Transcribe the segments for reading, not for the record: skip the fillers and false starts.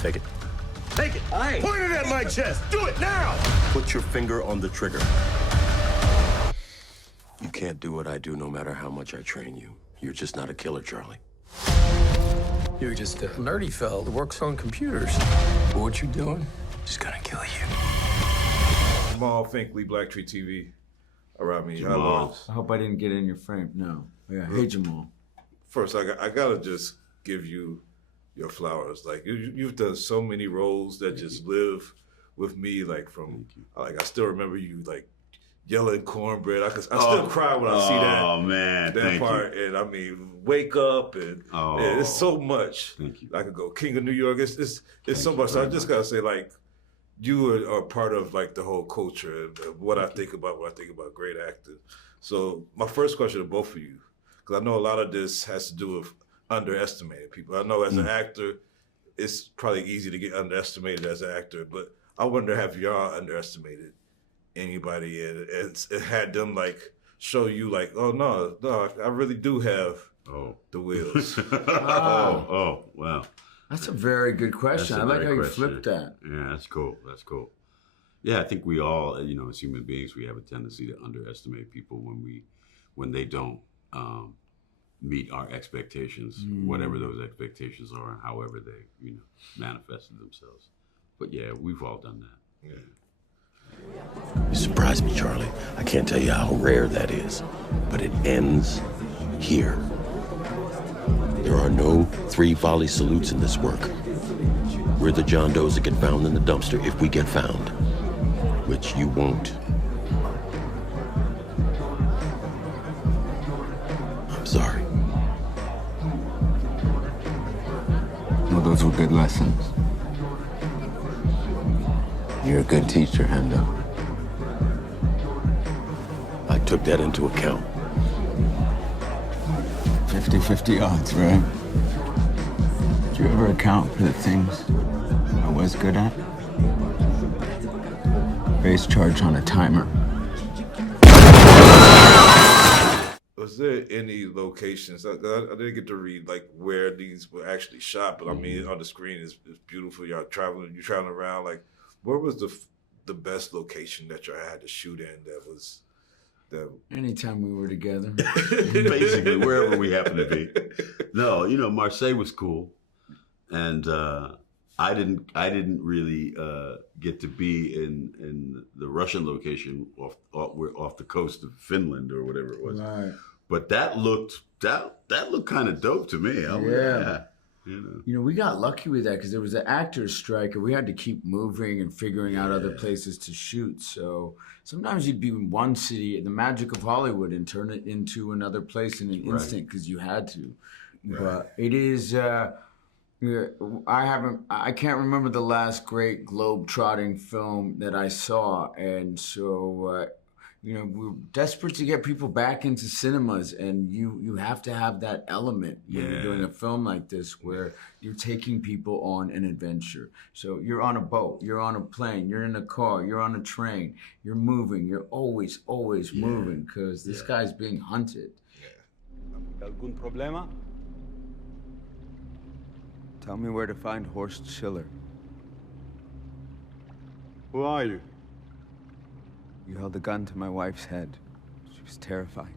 Take it. Take it! Aye. Point it at my chest! Do it now! Put your finger on the trigger. You can't do what I do no matter how much I train you. You're just not a killer, Charlie. You're just a nerdy fellow that works on computers. But what you're doing is gonna kill you. Jamal Finkley, Black Tree TV. Around me. Jamal. Hello. I hope I didn't get in your frame. No. Yeah. Hey, Jamal. First, I gotta just give you your flowers. Like you've done so many roles that just live with me. Like I still remember you like yelling cornbread. I still cry when I see that. Oh man, that part. And I mean, Wake Up and it's so much. Thank you. I could go King of New York. It's so much. So I just gotta say, like, you are part of like the whole culture and what I think about when I think about great actors. So my first question to both of you, because I know a lot of this has to do with underestimating people. I know as an actor, it's probably easy to get underestimated as an actor, but I wonder, have y'all underestimated anybody and had them like show you like, oh no, I really do have the wheels. Wow. That's a very good question. I like how you flipped that. Yeah, that's cool. Yeah, I think we all, as human beings, we have a tendency to underestimate people when they don't meet our expectations, whatever those expectations are, and however they, manifested themselves. But yeah, we've all done that. Yeah. You surprised me, Charlie. I can't tell you how rare that is, but it ends here. There are no 3 volley salutes in this work. We're the John Does that get found in the dumpster if we get found, which you won't. I'm sorry. Well, those were good lessons. You're a good teacher, Hendo. I took that into account. 50-50 odds, right? Did you ever account for the things I was good at? Base charge on a timer. Was there any locations? I didn't get to read like where these were actually shot, but I mean on the screen it's beautiful. You're traveling around. Like, where was the best location that you had to shoot in? Anytime we were together. Basically, wherever we happen to be. No, Marseille was cool, and I didn't really get to be in the Russian location off the coast of Finland or whatever it was. Right. But that looked kind of dope to me. We got lucky with that because there was an actors strike and we had to keep moving and figuring out other places to shoot. So sometimes you'd be in one city, the magic of Hollywood, and turn it into another place in an instant because you had to. Right. But it is. I can't remember the last great globe-trotting film that I saw, and so. We're desperate to get people back into cinemas, and you have to have that element when you're doing a film like this where you're taking people on an adventure. So you're on a boat, you're on a plane, you're in a car, you're on a train, you're moving, you're always moving because this guy's being hunted. ¿Algún problema? Tell me where to find Horst Schiller. Who are you? You held a gun to my wife's head. She was terrified.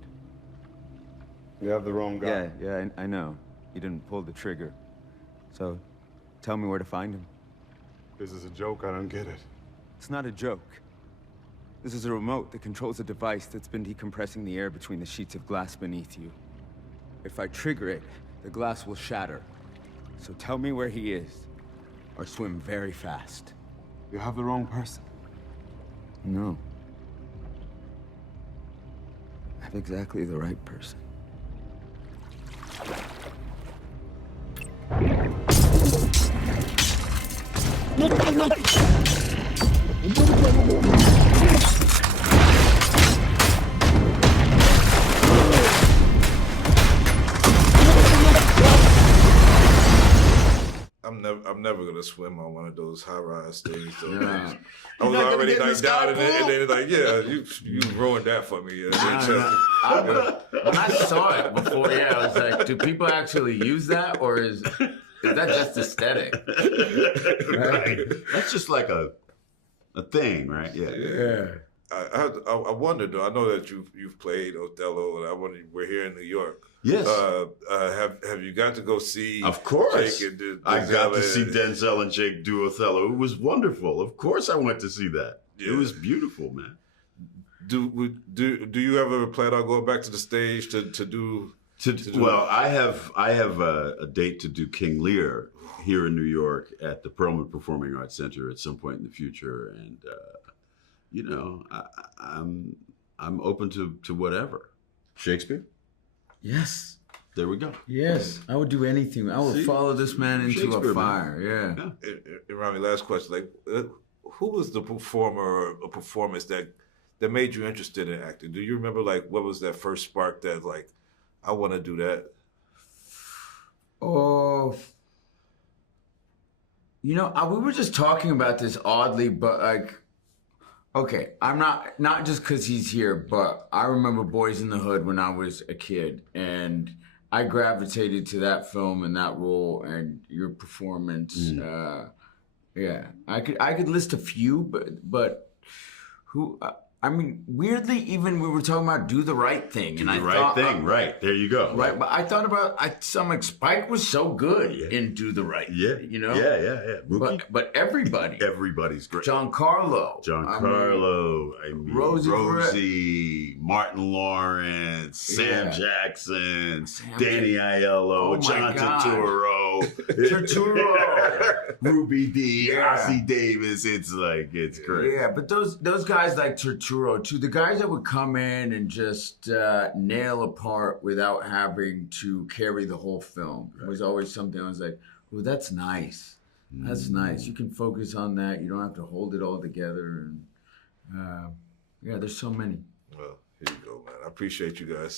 You have the wrong guy. Yeah, I know. You didn't pull the trigger. So, tell me where to find him. This is a joke, I don't get it. It's not a joke. This is a remote that controls a device that's been decompressing the air between the sheets of glass beneath you. If I trigger it, the glass will shatter. So tell me where he is, or swim very fast. You have the wrong person. No. I have exactly the right person. I'm never gonna swim on one of those high-rise things. So Yeah. I was already like down in it, and then like, you ruined that for me. When I saw it before, I was like, do people actually use that, or is Is that just aesthetic? Right. That's just like a thing, right? Yeah. Yeah. I wonder though. I know that you've played Othello, and I wonder, we're here in New York. Yes. Have you got to go see? Of course. Jake and I got to and- see Denzel and Jake do Othello. It was wonderful. Of course, I went to see that. Yeah. It was beautiful, man. Do you ever plan on going back to the stage to do? Well, I have a date to do King Lear here in New York at the Perlman Performing Arts Center at some point in the future, and I'm open to whatever. Shakespeare. Yes. There we go. Yes. I would do anything. I would follow this man into Shakespeare, a man. fire. Yeah. Rami, last question. Like, who was the performer or a performance that made you interested in acting? Do you remember, like, what was that first spark that, like, I want to do that? Oh, we were just talking about this oddly, but like, okay, I'm not just because he's here, but I remember Boys in the Hood when I was a kid, and I gravitated to that film and that role and your performance. Yeah, I could list a few, but who? I mean, weirdly, even we were talking about Do the Right Thing, and I thought, right? There you go. Right, but I thought about Spike was so good in Do the Right Thing, Yeah. Mookie? But Everybody's great. Giancarlo, Rosie, Martin Lawrence, Sam Jackson, Danny Aiello, John Turturro, Ruby Dee, Ossie Davis. It's great. Yeah, but those guys like Turturro too, the guys that would come in and just nail a part without having to carry the whole film was always something I was like, well, that's nice. That's nice. You can focus on that. You don't have to hold it all together. And there's so many. Well, here you go, man. I appreciate you guys.